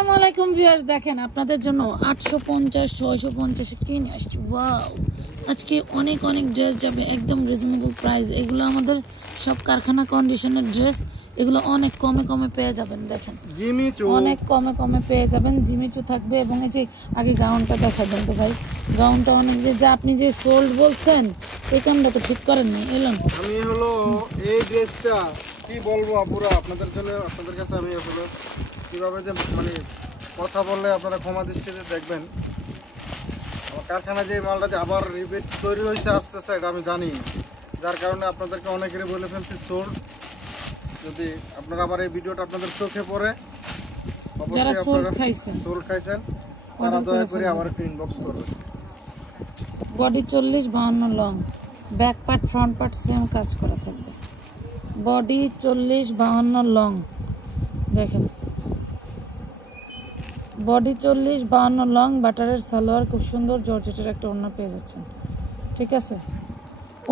আসসালামু আলাইকুম ভিউয়ার্স, দেখেন আপনাদের জন্য 850 650 কিনে আসছি। ওয়াও, আজকে অনেক অনেক ড্রেস যাবে একদম রিজনেবল প্রাইস। এগুলো আমাদের সব কারখানা কন্ডিশনের ড্রেস, এগুলো অনেক কমে কমে পেয়ে যাবেন। দেখেন অনেক কমে কমে পেয়ে যাবেন। জিমিচু থাকবে এবং এই যে আগে গাউনটা দেখা দেন তো ভাই, গাউনটা অনেক যে আপনি যে সোল্ড বলছেন এই কামটা তো ঠিক করেন নাই। এলেন আমি হলো এই ড্রেসটা কি বলবো আপুরা আপনাদের জন্য, আপনাদের কাছে আমি হলো কীভাবে যে মানে কথা বললে আপনারা ক্ষমা দৃষ্টিতে দেখবেন। আমার কারখানা যে মালটাতে আবার রিপিট তৈরি হয়েছে আসতেছে এটা আমি জানি, যার কারণে আপনাদেরকে অনেকেরই বলে ফেলছি সোল্ড। যদি আপনারা আবার এই ভিডিওটা আপনাদের চোখে পড়ে যারা সোল্ড খাইছেন তারা দয়া করে আবার একটু ইনবক্স করবেন। Body 40-52 long, back part front part same কাজ করা থাকবে। বডি 40-52 লং, দেখেন বডি 40-52 লং, বাটারের সালোয়ার, খুব সুন্দর জর্জেটের একটা ওড়না পেয়ে যাচ্ছেন। ঠিক আছে,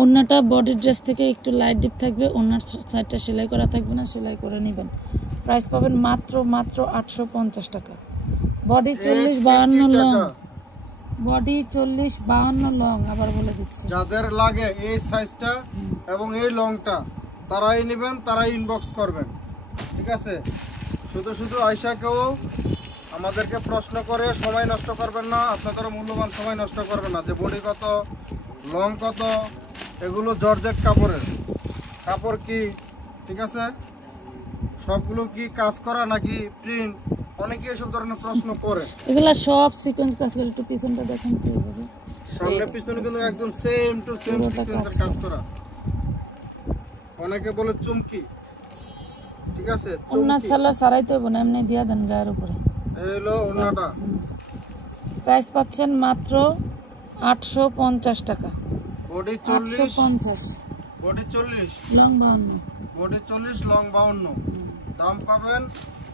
ওড়নাটা বডি ড্রেস থেকে একটু লাইট ডিপ থাকবে, ওড়নার সাইডটা সেলাই করা থাকবে না, সেলাই করে নেবেন। প্রাইস পাবেন মাত্র 850 টাকা। বডি 40-52 লং, বডি 40-52 লং, আবার বলে দিচ্ছি যাদের লাগে এই সাইজটা এবং এই লংটা তারাই নেবেন, তারাই ইনবক্স করবেন। ঠিক আছে, শুধু শুধু আয়শা কেউ আমাদেরকে প্রশ্ন করে সময় নষ্ট করবেন না, আপনাদের মূল্যবান সময় নষ্ট করবেন না যে বডি কত লং কত, এগুলো জর্জেট কাপড়ের কাপড় কি, ঠিক আছে, সবগুলো কি কাজ করা নাকি প্রিন্ট, অনেকে এসব ধরনের প্রশ্ন করে। এগুলা সব সিকোয়েন্স কাজ করে, একটু পিছনটা দেখেন কি হবে, সামনে পিছনে কিন্তু একদম সেম টু সেম সিকোয়েন্সের কাজ করা। অনেকে বলে চুমকি, ঠিক আছে, ওন্না সালোয়ার সারাইতে হবে না, এমনি দিয়া দেন গায়ের উপরে। এই হলো ওন্নাটা। প্রাইস পাচ্ছেন মাত্র 850 টাকা। Body 40, 850, body 40 long 52, body 40 long 52, দাম পাবেন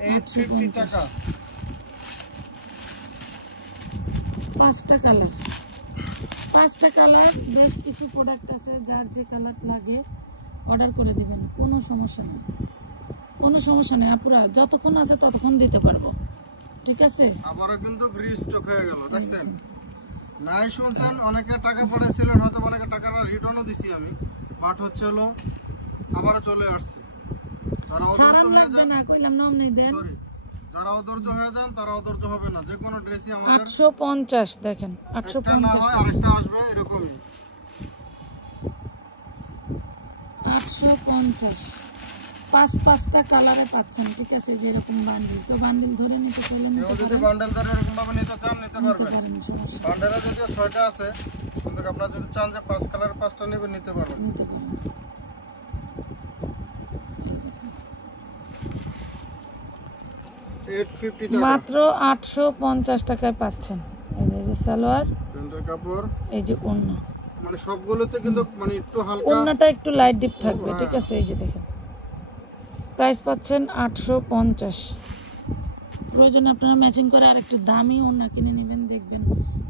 850 টাকা। 5টা কালার, 5টা কালার, বেশ কিছু প্রোডাক্ট আছে, যার যে কালার লাগে অর্ডার করে দিবেন, কোনো সমস্যা নেই, কোনো সমস্যা নেই আপুরা, যতক্ষণ আছে ততক্ষণ দিতে পারবো। ঠিক আছে, আবারও কিন্তু রিস্টক হয়ে গেল, দেখছেন নাই শুনছেন, অনেকে টাকা পড়েছিলেন, হয়তো অনেকে টাকাটা রিটার্নও দিছি আমি, বাট হচ্ছে হলো আবারও চলে আসছে। যারা ছাড়ান লাগবে না, কইলাম নাম নেই দেন। যারা অধৈর্য হয়ে যান তারা অধৈর্য হবে না, যে কোনো ড্রেসই আমাদের 850, দেখেন 850 আরেকটা আসবে এরকমই 850, 5টা কালারে পাচ্ছেন। ঠিক আছে, যে এরকম বান্ডিল, তো বান্ডিল ধরে নিতে চাইলে কেউ যদি বান্ডেল ধরে এরকম ভাবে নিতে চান নিতে পারবেন। বান্ডেলে যদিও 6টা আছে, কিন্তু আপনারা যদি চান যে 5 কালার 5টা নেবেন নিতে পারবেন। মাত্র 850 টাকায় পাচ্ছেন। এই যে সালোয়ার, প্যান্টের কাপড়, এই যে ওড়না, মানে সবগুলোতে কিন্তু মানে একটু হালকা, ওড়নাটা একটু লাইট ডিপ থাকবে। ঠিক আছে, এই যে দেখেন প্রাইস পাচ্ছেন 850। প্রয়োজনে আপনারা ম্যাচিং করে আরেকটু দামি ওড়না কিনে নেবেন, দেখবেন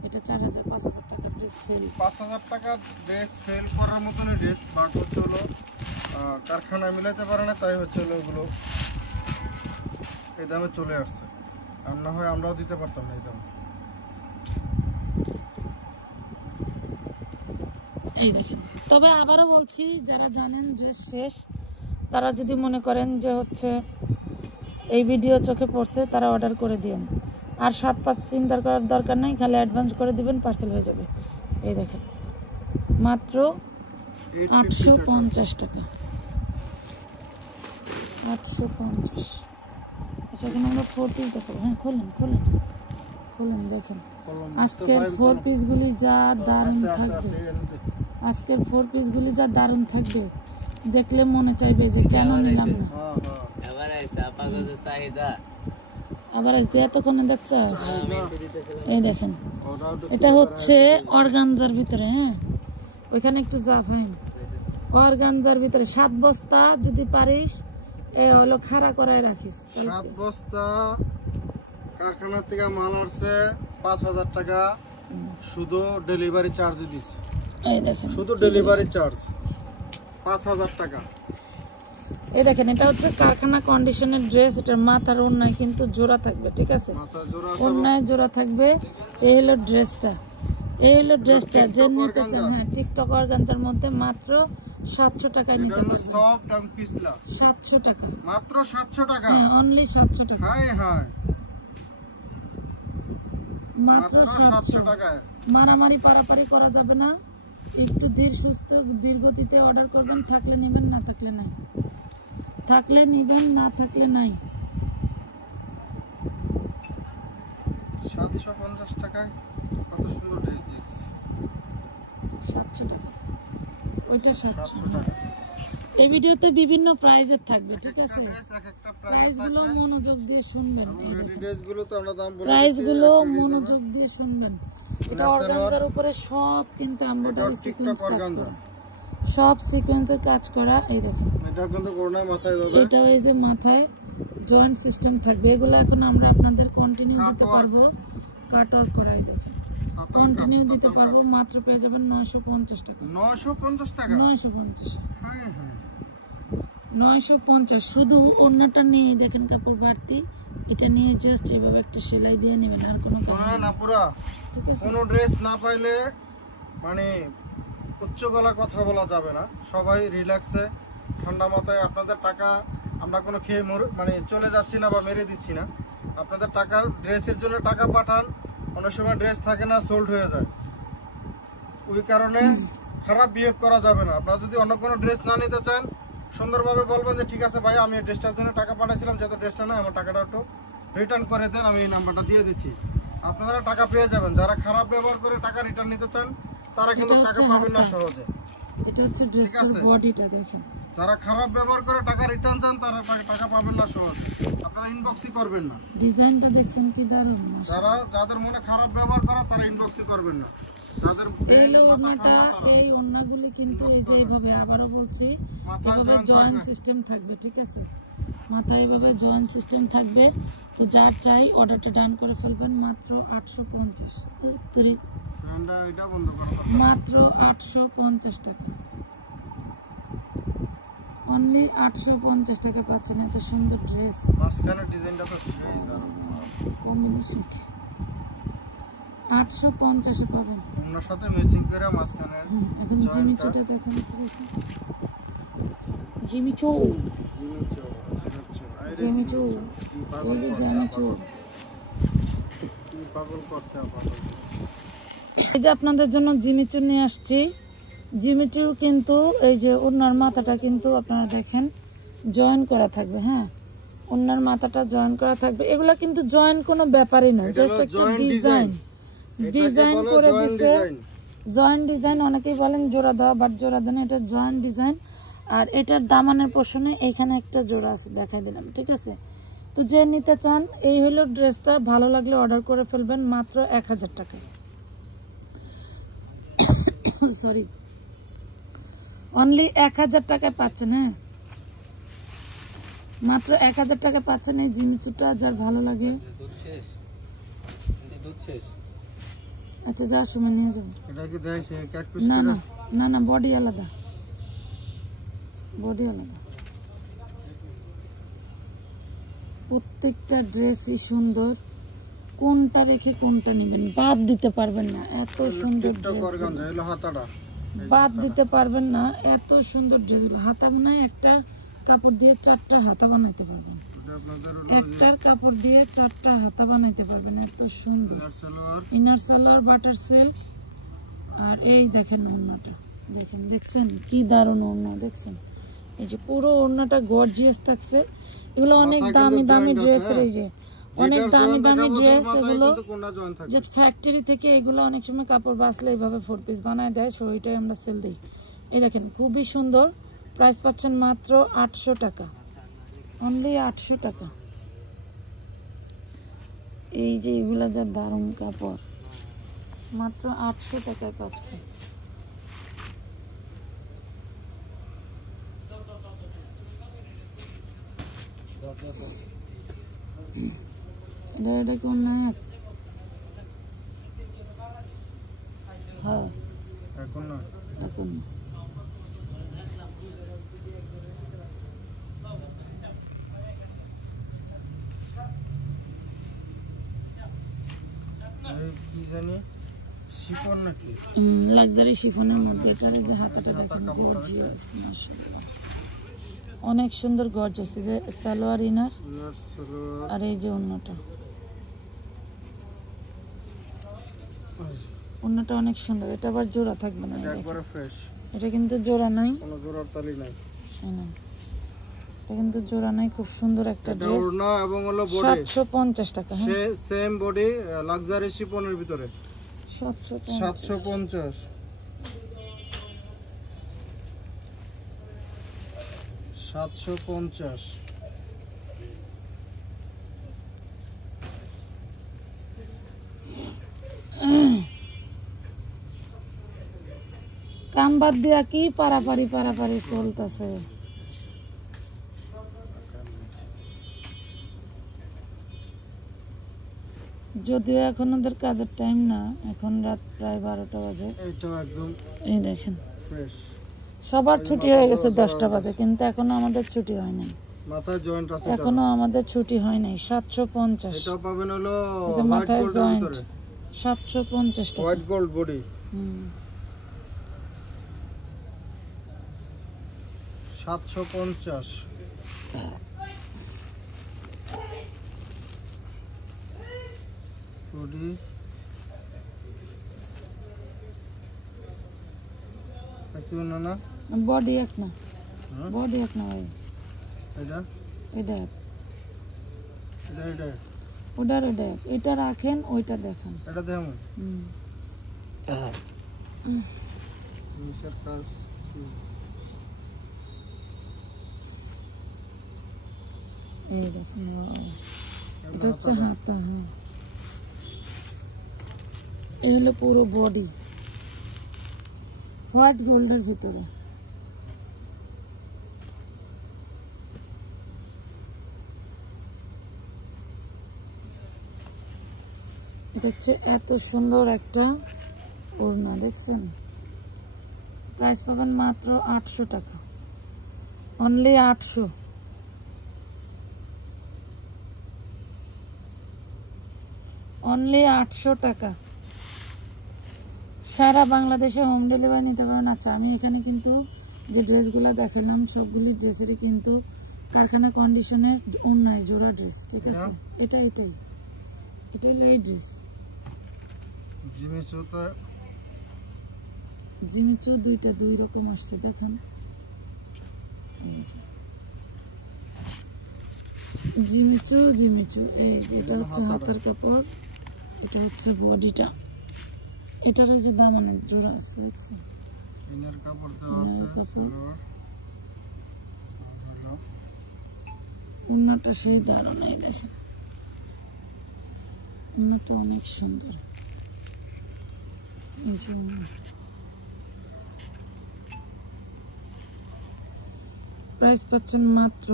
এটা 4000-5000 টাকার ড্রেস ফেল। 5000 টাকার ড্রেস ফেল করার মতন ড্রেস, বাট হচ্ছে হলো কারখানায় মিলাইতে পারে না, তাই হচ্ছে হলো ওগুলো এই দামে চলে আসছে, আর না হয় আমরাও দিতে পারতাম না এই দাম। এই দেখেন, তবে আবারও বলছি, যারা জানেন ড্রেস শেষ, তারা যদি মনে করেন যে হচ্ছে এই ভিডিও চোখে পড়ছে, তারা অর্ডার করে দিন। আর 7-5 চিন্তা করার দরকার নেই, খালি অ্যাডভান্স করে দিবেন, পার্সেল হয়ে যাবে। এই দেখেন মাত্র 850 টাকা, 850। আচ্ছা, এখন আমরা 4 পিস দেখাবো। হ্যাঁ, খোলেন খোলেন খোলেন, দেখেন আজকের 4 পিসগুলি যা দারুণ থাকবে, আজকের 4 পিসগুলি যা দারুণ থাকবে, দেখলে মনে চাইবে যে কেন নিলাম না। আবার আসতে এতক্ষণে দেখছো। এই দেখেন, এটা হচ্ছে অর্গানজার ভিতরে, হ্যাঁ ওইখানে একটু যা ফাইন, অর্গানজার ভিতরে 7 বস্তা যদি পারিস এ হলো খাড়া করায় রাখিস। 7 বস্তা কারখানা থেকে মাল আসছে 5000 টাকা, শুধু ডেলিভারি চার্জ দিস। এই দেখেন, শুধু ডেলিভারি চার্জ 5000 টাকা। এই দেখেন এটা হচ্ছে কারখানা কন্ডিশনের ড্রেস, এটার মাথার ওড়নায় কিন্তু জোড়া থাকবে, ঠিক আছে, ওড়নায় জোড়া থাকবে। এই হলো ড্রেসটা, এই হলো ড্রেসটা যে নিতে চান, হ্যাঁ টিকটক অর্গানজার মধ্যে মাত্র 700 টাকায় নিতে পারবেন। সফট এবং পিছলা 700 টাকা, মাত্র 700 টাকা, হ্যাঁ অনলি 700 টাকা, হাই হাই মাত্র 700 টাকায়। মারামারি পারাপারি করা যাবে না, একটু ধীর সুস্থ ধীর গতিতে অর্ডার করবেন, থাকলে নেবেন না থাকলে নাই, থাকলে নেবেন না থাকলে নাই। 750 টাকায় কত সুন্দর ড্রেস দিয়েছে। 700 টাকা, ওইটা 700 টাকা। এই ভিডিওতে বিভিন্ন প্রাইজের থাকবে, ঠিক আছে, একটা প্রাইসগুলো মনোযোগ দিয়ে শুনবেন, ড্রেসগুলো তো আমরা দাম বলে প্রাইসগুলো মনোযোগ দিয়ে শুনবেন। এটা অর্গানজার উপরে সব কিন্তু এমব্রয়ডারি সিকোয়েন্স কাজ করা, সব সিকোয়েন্সের কাজ করা। এই দেখেন এটা কিন্তু কোণা মাথায় হবে, এটা এই যে মাথায় জয়েন্ট সিস্টেম থাকবে, এগুলো এখন আমরা আপনাদের কন্টিনিউ দিতে পারবো, কাট ওয়ার্ক করে। এই দেখেন কন্টিনিউ দিতে পারবো, মাত্র পেয়ে যাবেন 950 টাকা। 950 টাকা, 950, হ্যাঁ হ্যাঁ 950। শুধু ওড়নাটা নিয়ে দেখেন কাপড় বাড়তি, এটা নিয়ে জাস্ট এভাবে একটা সেলাই দিয়ে নেবেন, আর কোনো না পুরা। ঠিক আছে, কোনো ড্রেস না পাইলে মানে উচ্চ গলা কথা বলা যাবে না, সবাই রিল্যাক্সে ঠান্ডা মাথায়। আপনাদের টাকা আমরা কোনো খেয়ে মানে চলে যাচ্ছি না বা মেরে দিচ্ছি না, আপনাদের টাকা ড্রেসের জন্য টাকা পাঠান, অনেক সময় ড্রেস থাকে না, সোল্ড হয়ে যায়, ওই কারণে খারাপ বিহেভ করা যাবে না। আপনারা যদি অন্য কোনো ড্রেস না নিতে চান সুন্দরভাবে বলবেন যে ঠিক আছে ভাই, আমি এই ড্রেসটার জন্য টাকা পাঠাইছিলাম, যেহেতু ড্রেসটা নয় আমার টাকাটা একটু রিটার্ন করে দেন, আমি এই নাম্বারটা দিয়ে দিচ্ছি, আপনারা টাকা পেয়ে যাবেন। যারা খারাপ ব্যবহার করে টাকা রিটার্ন নিতে চান তারা কিন্তু টাকা পাবেন না সহজে। এটা হচ্ছে ড্রেসটার বডিটা দেখেন, যারা খারাপ ব্যবহার করে টাকা রিটার্ন চান তারা টাকা পাবেন না সহজে, আপনারা ইনবক্সই করবেন না। ডিজাইনটা দেখছেন কি দারুণ, যাদের মনে খারাপ ব্যবহার করা তারা ইনবক্সই করবেন না। এই ওড়নাটা, এই ওড়নাগুলি কিন্তু এই যে এইভাবে, আবারও বলছি, এইভাবে জয়েন্ট সিস্টেম থাকবে, ঠিক আছে, মাথায় এইভাবে জয়েন্ট সিস্টেম থাকবে। তো যার চাই অর্ডারটা ডান করে ফেলবেন, মাত্র 850, মাত্র 850 টাকা, অনলি 850 টাকা পাচ্ছেন এত সুন্দর ড্রেস। মাঝখানের ডিজাইনটা তো সেই দারুণ কম্বিনেশন 850 এ পাবেন, ওনার সাথে ম্যাচিং করে মাঝখানে। এখন জিমিচুটা দেখেন, জিমিচু, জিমিচু, এই যে জিমিচু, পাগল করছে এই যে আপনাদের জন্য জিমিচু নিয়ে আসছি। জিমিচু কিন্তু এই যে ওনার মাথাটা কিন্তু আপনারা দেখেন জয়েন করা থাকবে, হ্যাঁ ওনার মাথাটা জয়েন করা থাকবে, এগুলা কিন্তু জয়েন কোনো ব্যাপারই না, জাস্ট একটা ডিজাইন, ডিজাইন করে দিছে, জয়েন্ট ডিজাইন। অনেকেই বলেন জোড়া দেওয়া, বাট জোড়া দেন, এটা জয়েন্ট ডিজাইন। আর এটার দামানের পোষণে এইখানে একটা জোড়া আছে, দেখাই দিলাম, ঠিক আছে। তো যে নিতে চান, এই হলো ড্রেসটা, ভালো লাগলে অর্ডার করে ফেলবেন, মাত্র 1000 টাকা, সরি অনলি 1000 টাকায় পাচ্ছেন, হ্যাঁ মাত্র 1000 টাকা পাচ্ছেন এই জিমিচুটা। যার ভালো লাগে, আচ্ছা যাওয়ার সময় নিয়ে যাবো। না না না না, বডি আলাদা, বডি আলাদা, প্রত্যেকটা ড্রেসই সুন্দর, কোনটা রেখে কোনটা নেবেন বাদ দিতে পারবেন না, এত সুন্দর বাদ দিতে পারবেন না, এত সুন্দর ড্রেসগুলো। হাতা বানায় একটা কাপড় দিয়ে 4টা হাতা বানাইতে পারবেন, একটার কাপড় দিয়ে 4টা হাতা বানাইতে পারবেন, এত সুন্দর। ইনার সালোয়ার বাটার সেট, আর এই দেখেন ওড়নাটা, দেখেন দেখছেন কি দারুণ ওড়না, দেখছেন এই যে পুরো ওড়নাটা গর্জিয়াস থাকছে। এগুলো অনেক দামি দামি ড্রেসের, এই যে অনেক দামি দামি ড্রেস, এগুলো জাস্ট ফ্যাক্টরি থেকে এগুলো অনেক সময় কাপড় বাছলে এইভাবে 4 পিস বানায় দেয়, সো ওইটাই আমরা সেল দিই। এই দেখেন খুবই সুন্দর, প্রাইস পাচ্ছেন মাত্র 800 টাকা, অনলি 800 টাকা। এই যে এগুলা যা দারুণ কাপড়, মাত্র 800 টাকায় পাচ্ছে। এটা কোন নায়ক? হ্যাঁ এখন না, এখন এই কি জানি শিফন নাকি লাক্সারি শিফনের মধ্যে এটার এই যে হাতাটা দেখেন গর্জিয়াস মাশাআল্লাহ অনেক সুন্দর গর্জিয়াস এই যে সালোয়ার ইনার আর এই যে ওন্নাটা অনেক সুন্দর এটা আবার জোড়া থাকবে না এটা একবারে ফ্রেশ এটা কিন্তু জোড়া নাই কোনো জোড়ার তালি নাই শুনুন এটা কিন্তু জোড়া নাই খুব সুন্দর একটা এটা ড্রেস ওড়না এবং হলো বডি 750 টাকা হ্যাঁ সেম বডি লাক্সারি শিফনের ভিতরে 750 750 কাম বাদ দিয়া কি পারাপারি চলতেছে যদিও এখন ওদের কাজের টাইম না এখন রাত প্রায় 12টা বাজে এটা একদম এই দেখেন ফ্রেশ সবার ছুটি হয়ে গেছে 10টা বাজে কিন্তু এখনো আমাদের ছুটি হয় নাই মাথায় জয়েন্ট আছে এখনো আমাদের ছুটি হয় নাই 750 এটা পাবেন হলো মাথায় জয়েন্ট 750 টাকা হোয়াইট গোল্ড বডি 750 বডি কি না বডি এক না বডি এক না ভাই এটা এটা এটা ওটা এটা রাখেন ওইটা দেখেন এটা দেখুন নিচের কাজ এই দেখেন এটা হচ্ছে হাতা হ্যাঁ এই হলো পুরো বডি হোয়াইট গোল্ডের ভিতরে দেখছে এত সুন্দর একটা ওড়না দেখছেন প্রাইস পাবেন মাত্র 800 টাকা অনলি 800 অনলি 800 টাকা সারা বাংলাদেশে হোম ডেলিভারি নিতে পারেন আচ্ছা আমি এখানে কিন্তু যে ড্রেসগুলো দেখালাম সবগুলি ড্রেসেরই কিন্তু কারখানা কন্ডিশনের অন্যায় জোড়া ড্রেস ঠিক আছে এটাই হলো এই ড্রেস জিমিচু দুইটা দুই রকম আসছে দেখেন জিমিচু এই যেটা হচ্ছে হাতের কাপড় এটা হচ্ছে বডিটা এটার যে দাম অনেক জোড়া আছে দেখছেন ইনার কাপড় দেওয়া আছে উন্নাটা সেই দারুণ এই দেখেন উন্নাটা অনেক সুন্দর প্রাইস পাচ্ছেন মাত্র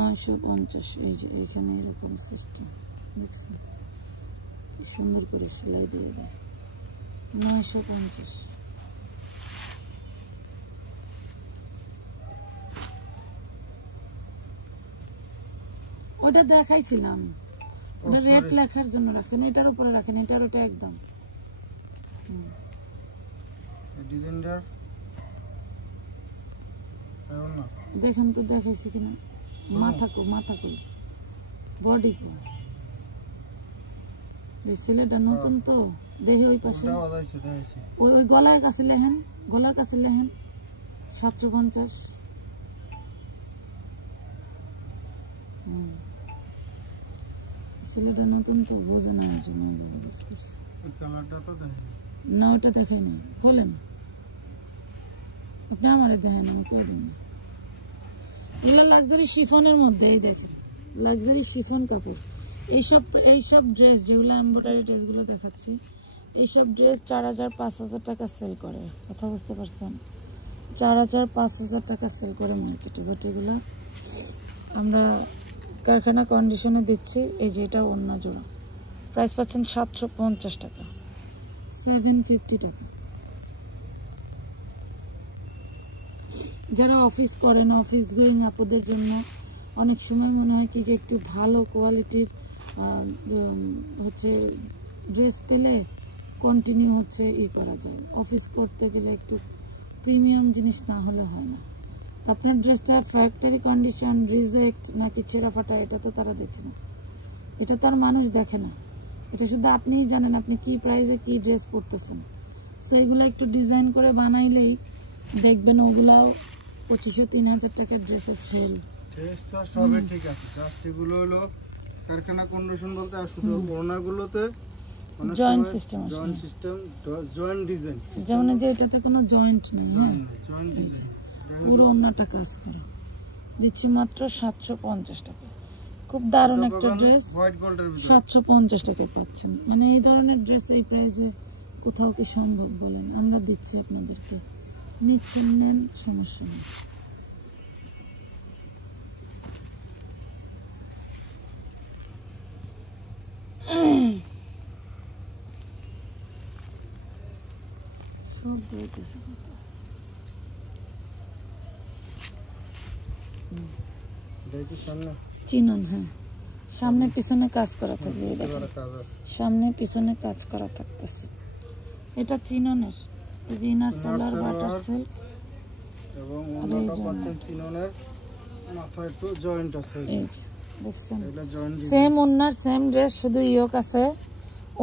950 এই যে এখানে এরকম সিস্টেম দেখছেন সুন্দর করে সেলাই দিয়ে দেয় 950 ওটা দেখাইছিলাম ওটা রেট লেখার জন্য রাখছেন এটার উপরে রাখেন এটার ওটা একদম ডিজাইনটা না দেখেন তো দেখাইছি কিনা মাথা কো বডি কো ছেলেটা নতুন তো দেখে ওই পাশে ওই গলার কাছে লেহেন 750 ছেলেটা নতুন তো বোঝে না না ওটা দেখাই না খোলেন আপনি আমারে দেখেন আমি কয়ে দিন এগুলো লাক্সারি শিফনের মধ্যে এই দেখেন লাক্সারি শিফন কাপড় এইসব ড্রেস যেগুলো এমব্রয়ডারি ড্রেসগুলো দেখাচ্ছি এইসব ড্রেস 4000-5000 টাকা সেল করে কথা বুঝতে পারছেন 4000-5000 টাকা সেল করে মার্কেটে বাট এগুলো আমরা কারখানা কন্ডিশনে দিচ্ছি এই যে এটা অন্য জোড়া প্রাইস পাচ্ছেন 750 টাকা 750 টাকা যারা অফিস করেন অফিস গোয়িং আপনাদের জন্য অনেক সময় মনে হয় কি যে একটু ভালো কোয়ালিটির হচ্ছে ড্রেস পেলে কন্টিনিউ হচ্ছে করা যায়। অফিস করতে গেলে একটু প্রিমিয়াম জিনিস না হলে হয় না। তো আপনার ড্রেসটা ফ্যাক্টরি কন্ডিশন, রিজেক্ট নাকি ছেঁড়া ফাটা, এটা তো তারা দেখে না, এটা তো আর মানুষ দেখে না, এটা শুধু আপনিই জানেন আপনি কি প্রাইসে কি ড্রেস পরতেছেন। সো এগুলো একটু ডিজাইন করে বানাইলেই দেখবেন ওগুলাও 2500-3000 টাকার ড্রেসে ফেল। ড্রেসটা সবই ঠিক আছে, জাস্ট এগুলো হলো কারখানা কন্ডিশন বলতে, আর শুধু ওড়নাগুলোতে জয়েন্ট সিস্টেম আছে, জয়েন্ট সিস্টেম, জয়েন্ট ডিজাইন, যেমন যে এটাতে কোনো জয়েন্ট নেই, হ্যাঁ জয়েন্ট ডিজাইন। পুরো ওড়নাটা কাজ করে দিচ্ছি মাত্র 750 টাকা। খুব দারুণ একটা ড্রেস, হোয়াইট গোল্ডের ভিতরে 750 টাকায় পাচ্ছেন। মানে এই ধরনের ড্রেস এই প্রাইসে কোথাও কি সম্ভব বলেন? আমরা দিচ্ছি আপনাদেরকে, নিচ্ছেন নেন, সমস্যা নেই। সব দিতেছে দেখি সামনে চিনন, হ্যাঁ সামনে পিছনে কাজ করা থাকবে, এই দেখেন কাজ আছে, সামনে পিছনে কাজ করা থাকতেছে। এটা চিননের, এই যে ইনার সেলার বাটার সিল্ক, এবং ওনাটা পাচ্ছেন চিননের, মাথায় একটু জয়েন্ট আছে, এই যে দেখছেন এটা জয়েন্ট সেম ওন্নার সেম ড্রেস, শুধু ইয়োক আছে,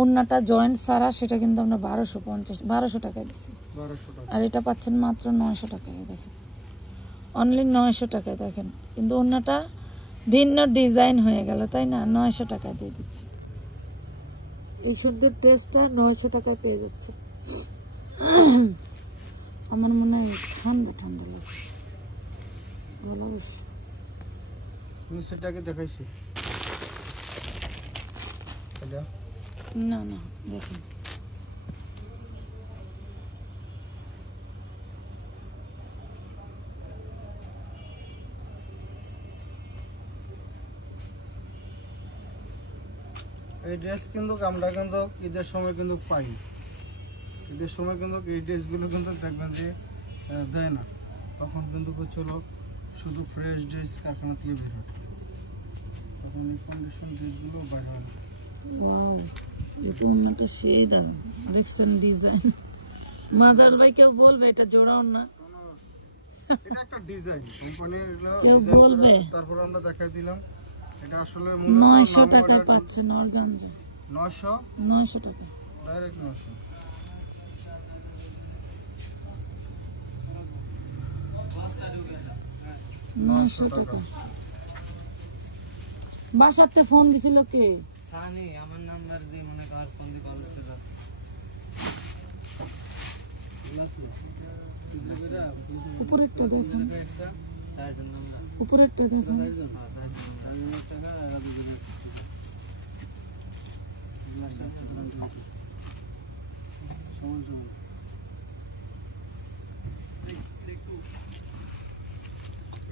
ওন্নাটা জয়েন্ট সারা, সেটা কিন্তু আমরা 1250 টাকায় দিচ্ছি। 1200 টাকা। আর এটা পাচ্ছেন মাত্র 900 টাকায়, দেখেন অনলি 900 টাকায়। দেখেন কিন্তু ওন্নাটা ভিন্ন ডিজাইন হয়ে গেল, তাই না? 900 টাকায় দিয়ে দিচ্ছি। এই সুন্দর ড্রেসটা 900 টাকায় পেয়ে যাচ্ছে। আমার মনে হয় ঠান্ডা ঠান্ডা লাগছে, গলা বেশি। তুমি সেটাকে দেখাইছি এটা না না দেখেন, এই ড্রেস কিন্তু আমরা কিন্তু ঈদের সময় কিন্তু পাই, ঈদের সময় কিন্তু এই ড্রেসগুলো কিন্তু দেখবেন যে দেয় না, তখন কিন্তু হচ্ছিল শুধু ফ্রেশ ড্রেস কারখানা থেকে বের হয়, তখন এই কন্ডিশন ড্রেসগুলো বাইর হয় না। ওয়াও, এই তো ওন্নাটা সেই দাম, দেখছেন ডিজাইন। মাজার ভাই কেউ বলবে এটা জোড়াও না, এটা একটা ডিজাইন কোম্পানির, কেউ বলবে? তারপর আমরা দেখাই দিলাম, এটা আসলে 900 টাকায় পাচ্ছেন অর্গানজা, 900 টাকা ডাইরেক্ট 900। বাসাতে ফোন দিছিল কে? সানি আমার নাম্বার দিয়ে মনে কর ফোন দিয়ে কল দিছিল। উপরেরটা দেখেন, সাইডের নাম্বার, উপরেরটা দেখেন,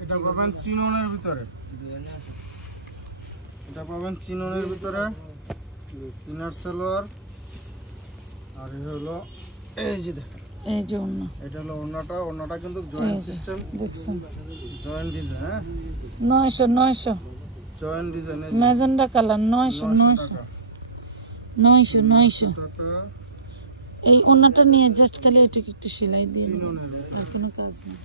এটা পাবেন চিননের ভিতরে, এটা পাবেন চিননের ভিতরে, ইনার সালোয়ার, আর এই হলো এই যে দেখেন, এই যে ওন্না, এটা হলো ওন্নাটা কিন্তু জয়েন্ট সিস্টেম, দেখছেন জয়েন্ট ডিজাইন, হ্যাঁ 900 জয়েন্ট ডিজাইন, ম্যাজেন্ডা কালার, 900 টাকা এই ওন্নাটা নিয়ে জাস্ট খালি এটাকে একটু সেলাই দিয়ে দিন, চিননের আর কোনো কাজ নেই।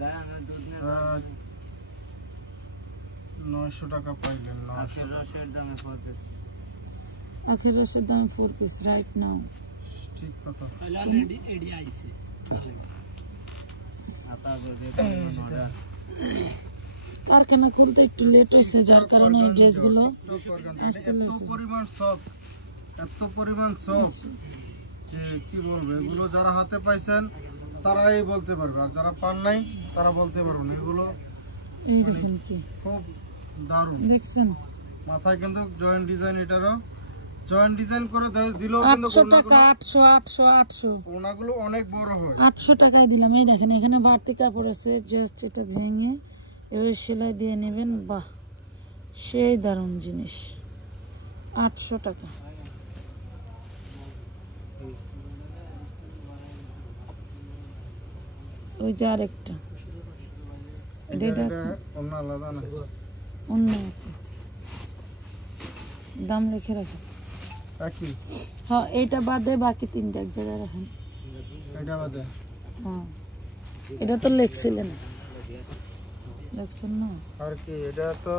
গায়ে না দুধ না 900 টাকা পাইলেন, 900 আখের রসের দামে 4 পিস। আখের রসের দাম 4 পিস রাইট নাও। ঠিক কথা। অলরেডি এডি আইছে আপা গজে নড়া কারখানা খুলতে একটু লেট হয়েছে, যার কারণে এই ড্রেসগুলো এত পরিমাণ সব যে কি বলবো, এগুলো যারা হাতে পাইছেন তারাই বলতে পারবে, আর যারা পান নাই তারা বলতে পারবে না। এগুলো এই দেখুন কি খুব দারুণ, দেখছেন, মাথায় কিন্তু জয়েন্ট ডিজাইন, এটারও জয়েন্ট ডিজাইন করে দিলেও কিন্তু 800 টাকা, 800 ওনাগুলো অনেক বড় হয়। 800 টাকায় দিলাম। এই দেখেন এখানে বাড়তি কাপড় আছে, জাস্ট এটা ভেঙে এবার সেলাই দিয়ে নেবেন। বাহ, সেই দারুণ জিনিস, 800 টাকা। ওই যে আরেকটা, এটা অন্য আলাদা না, অন্য দাম লিখে রাখেন। একই হ্যাঁ এইটা বাদে বাকি তিনটা এক জায়গায় রাখেন। এটা বাদে হ্যাঁ এটা তো লিখছিলেন, দেখছেন না? আর কি এটা তো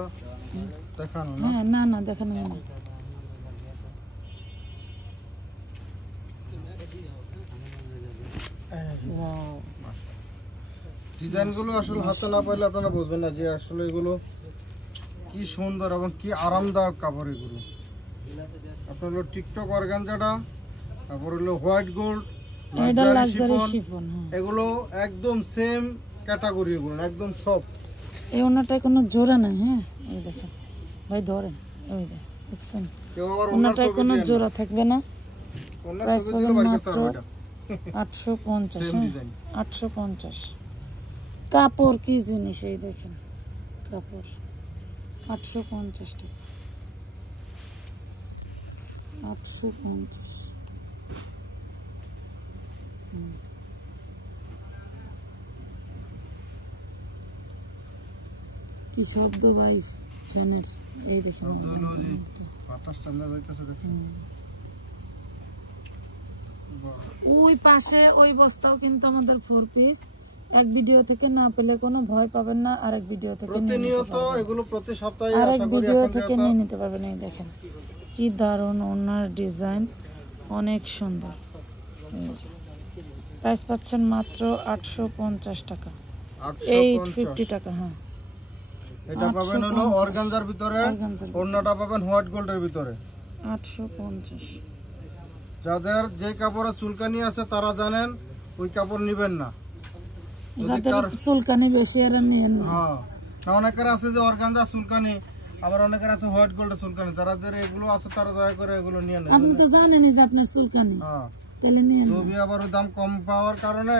দেখানো না। হ্যাঁ না না দেখানো না। ওয়াও ডিজাইনগুলো আসলে হাতে না পাইলে আপনারা বুঝবেন না যে আসলে এগুলো কি সুন্দর এবং কি আরামদায়ক কাপড় এগুলো। আপনার হলো টিকটক অর্গানজাটা, তারপর হলো হোয়াইট গোল্ড, এটা লাক্সারি লাক্সারি শিফন, শিফন। হ্যাঁ এগুলো একদম সেম ক্যাটাগরি, এগুলো একদম সফট। এই ওনাটায় কোনো জোড়া নাই। হ্যাঁ এই দেখেন ভাই ধরেন, ওই দেখছেন কেউ আবার ওনার ওনাটায় ছবি কোনো দিয়ে জোড়া থাকবে না। ওনার প্রাইস ছবি দিলে পাবেন বাইর করতে মাত্র হবে এটা 850। সেম হ্যাঁ ডিজাইন। 850। কাপড় কি জিনিস এই দেখেন, কাপড় 850 টাকা। 850। কি শব্দ ভাই ফ্যানের, এই দেখেন শব্দ হলো যে বাতাস ঠান্ডা যাইতেছে দেখছেন। ওই পাশে ওই বস্তাও কিন্তু আমাদের 4 পিস। এক ভিডিও থেকে না পেলে কোনো ভয় পাবেন না, আরেক ভিডিও থেকে নিয়ে নিতে প্রতিনিয়ত পারবেন। এগুলো প্রতি সপ্তাহে আরেক আশা করি ভিডিও এখন থেকে নিয়ে নিতে পারবেন। এই দেখেন কি দারুণ ওনার ডিজাইন, অনেক সুন্দর। প্রাইস পাচ্ছেন মাত্র 850 টাকা, 850 টাকা। হ্যাঁ এটা পাবেন হলো 850 অর্গানজার ভিতরে, অর্গানজার ভিতরে। ওড়নাটা পাবেন হোয়াইট গোল্ডের ভিতরে। 850। যাদের যে কাপড়ে চুলকানি আছে তারা জানেন ওই কাপড় নেবেন না। যদি যাদের কার- চুলকানি বেশি এরা নিয়েন না। হ্যাঁ না, অনেকের আছে যে অর্গানজা চুলকানি, আবার অনেকের আছে হোয়াইট গোল্ডের চুলকানি, তাদের এগুলো আছে তারা দয়া করে এগুলো নিয়ে নেন। আপনি তো জানেনই যে আপনার চুলকানি, হ্যাঁ তাহলে নিয়েন না। ছবি আবার ওই দাম কম পাওয়ার কারণে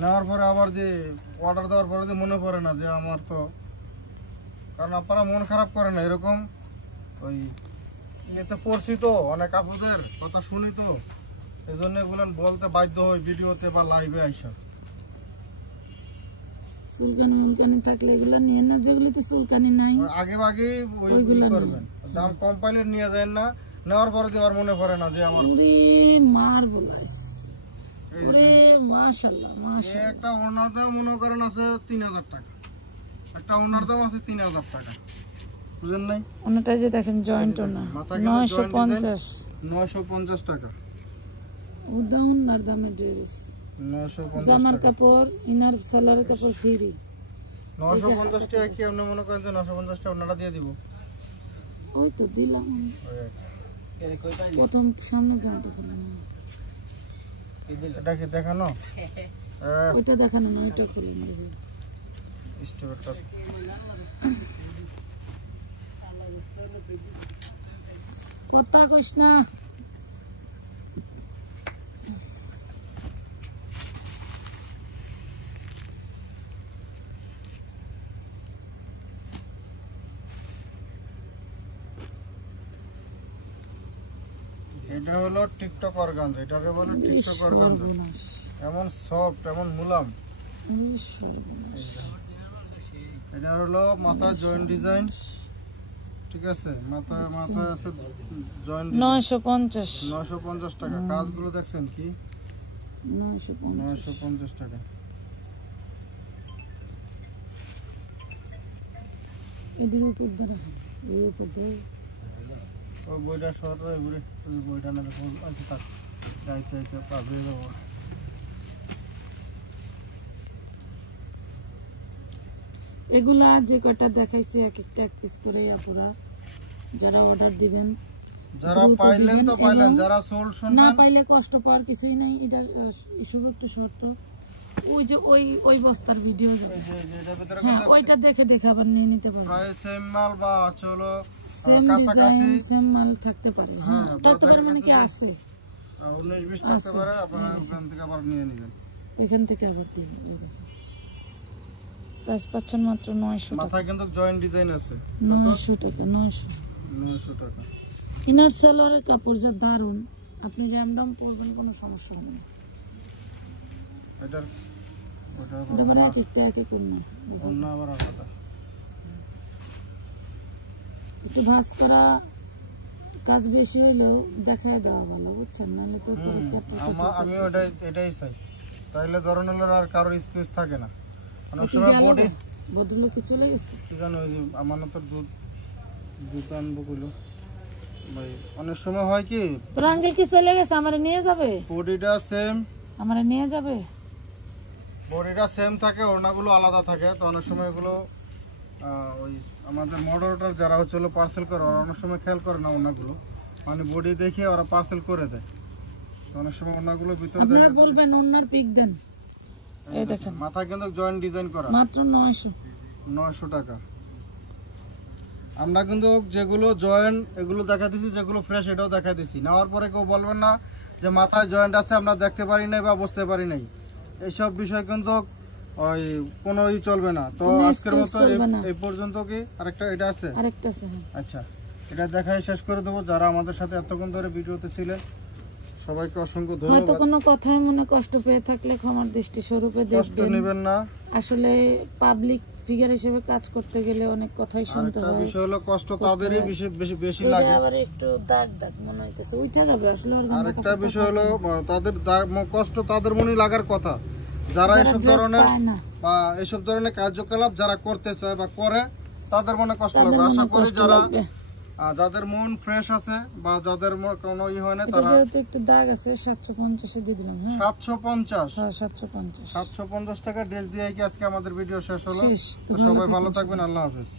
নেওয়ার পরে আবার যে অর্ডার দেওয়ার পরে যে মনে পড়ে না যে আমার তো, কারণ আপনারা মন খারাপ করে না এরকম ওই ইয়েতে পড়ছি তো, অনেক আপুদের কথা শুনি তো, এই জন্য এগুলো বলতে বাধ্য হই ভিডিওতে বা লাইভে আইসা। চুলকানি মুলকানি থাকলে এগুলো নিয়েন না, যেগুলোতে চুলকানি নাই আগে আগে ওইগুলো করবেন, দাম কম পাইলে নিয়ে যায় না, নেওয়ার পরে আবার মনে পড়ে না যে আমার ওরে মার্ভেলাস, ওরে মাশাআল্লাহ এই মাশাআল্লাহ। একটা ওনার দাম মনে করেন আছে 3000 টাকা, একটা ওনার দাম আছে 3000 টাকা, বুঝেন নাই? ওনাটা যে দেখেন জয়েন্ট ওনা মাথা কিন্তু joint 950। 950 টাকা, উদাহরণের দামে ড্রেস, 950 জামার টাকা। কাপড়, ইনার সেলারের কাপড় ফ্রি। 950 টাকা কি আপনি মনে করেন যে 950 টাকা ওনারা দিয়ে দিব? ওই তো দিলাম আমি। প্রথম সামনে জামাটা খুললাম, এটা কি দেখানো? ওইটা দেখানো না, ওইটা খুললাম দেখি। স্টেপটা কথা কইস না। এটা হলো টিকটক অর্গানজা, এটাকে বলে টিকটক ঈশ্বর অর্গানজা। গুনাশ, এমন সফট, এমন মুলাম। ঈশ্বর গুনাশ। এটা হলো মাথা জয়েন্ট ডিজাইন, ঠিক আছে? মাথায় আছে জয়েন্ট 950। 950 টাকা। কাজগুলো দেখছেন কি? 950। 950 টাকা। এটির উপর দ্বারা এই উপর দিয়ে ওই বইটা শহর ওই বইটা না আছে তার যাইতে যাইতে পাবে যাবো। এগুলা যে কটা দেখাইছি এক একটা এক পিস করে আপুরা যারা অর্ডার দিবেন, যারা দ্রুত পাইলেন তো দিবেন পাইলেন, এবং যারা সোল্ড না শুনবেন পাইলে কষ্ট পাওয়ার কিছুই নাই। এটা শুরুতে শর্ত ওই যে ওই বস্তার ভিডিও এই যে যেটার ভিতরে হ্যাঁ কিন্তু ওইটা দেখে আবার নিয়ে নিতে পারবেন। প্রায় সেম মাল বা চলো সেম কাছাকাছি ডিজাইন সেম মাল থাকতে পারে। হ্যাঁ থাকতে পারে মানে কি আছে 19-20 থাকতে পারে, আপনারা ওখান থেকে আবার নিয়ে নেবেন। ওইখান থেকে আবার দেবেন। প্রাইস পাচ্ছেন মাত্র 900 টাকা। মাথায় কিন্তু জয়েন্ট ডিজাইন আছে, 900 টাকা। 900 টাকা। ইনার সেলরের কাপড় যা দারুন, আপনি র্যামডম পরবেন কোনো সমস্যা হবে না। এটার ওটার এটা মানে এক একটা এক এক না অন্য আবার আলাদা। একটু ভাঁজ করা কাজ বেশি হইলেও দেখায় দেওয়া ভালো, বুঝছেন? নাহলে তো পরে আমি এটাই চাই, তাইলে ধরুন হলো আর কারোর স্পেস থাকে না। অনেক সময় বডি ভদ্রলোক কি চলে গেছে? কি জানো, ওই যে আমানতের দুধ আনবো কইলো ভাই। অনেক সময় হয় কি, তোর আঙ্কেল কি চলে গেছে? আমারে নিয়ে যাবে? বডিটা সেম, আমারে নিয়ে যাবে? বডিটা সেম থাকে, ওড়নাগুলো আলাদা থাকে। তো অনেক সময় এগুলো ওই আমাদের মডারেটর যারা হচ্ছে পার্সেল করে, ওরা অনেক সময় খেয়াল করে না ওড়নাগুলো, মানে বডি দেখে ওরা পার্সেল করে দেয়। তো অনেক সময় ওড়নাগুলো ভিতরে আপনারা বলবেন ওনার পিক দেন। এই দেখেন মাথা কিন্তু জয়েন্ট ডিজাইন করা, মাত্র 900 টাকা। আমরা কিন্তু যেগুলো জয়েন্ট এগুলো দেখা দিচ্ছি, যেগুলো ফ্রেশ এটাও দেখা দিচ্ছি। নেওয়ার পরে কেউ বলবেন না যে মাথায় জয়েন্ট আছে আমরা দেখতে পারি নাই বা বুঝতে পারি নাই, এইসব বিষয় কিন্তু ওই কোনোই চলবে না। তো আজকের মতো এই পর্যন্ত। কি আরেকটা এটা আছে? আরেকটা আছে, হ্যাঁ। আচ্ছা, এটা দেখাই শেষ করে দেবো। যারা আমাদের সাথে এতক্ষণ ধরে ভিডিওতে ছিলেন সবাইকে অসংখ্য হয়তো ধন্যবাদ। কোনো কথায় মনে কষ্ট পেয়ে থাকলে ক্ষমার দৃষ্টি স্বরূপে কষ্ট দেখবেন। নেবেন না, আসলে পাবলিক ফিগার হিসেবে কাজ করতে গেলে অনেক কথাই শুনতে আরেকটা হয়। বিষয় হলো কষ্ট তাদেরই বেশি এটা লাগে। আবার একটু দাগ দাগ মনে হইতেছে, উঠা যাবে আসলে। আরেকটা বিষয় হলো তাদের কষ্ট তাদের মনে লাগার কথা, যারা এসব ধরনের বা এসব ধরনের কার্যকলাপ যারা করতে চায় বা করে, তাদের মনে কষ্ট লাগবে। আশা করি যাদের মন ফ্রেশ আছে বা যাদের কোনো হয় না, তারা একটু দাগ আছে 750 দিয়ে দিলাম। 750 টাকা ড্রেস দিয়ে কি আজকে আমাদের ভিডিও শেষ হলো। তো সবাই ভালো থাকবেন, আল্লাহ হাফেজ।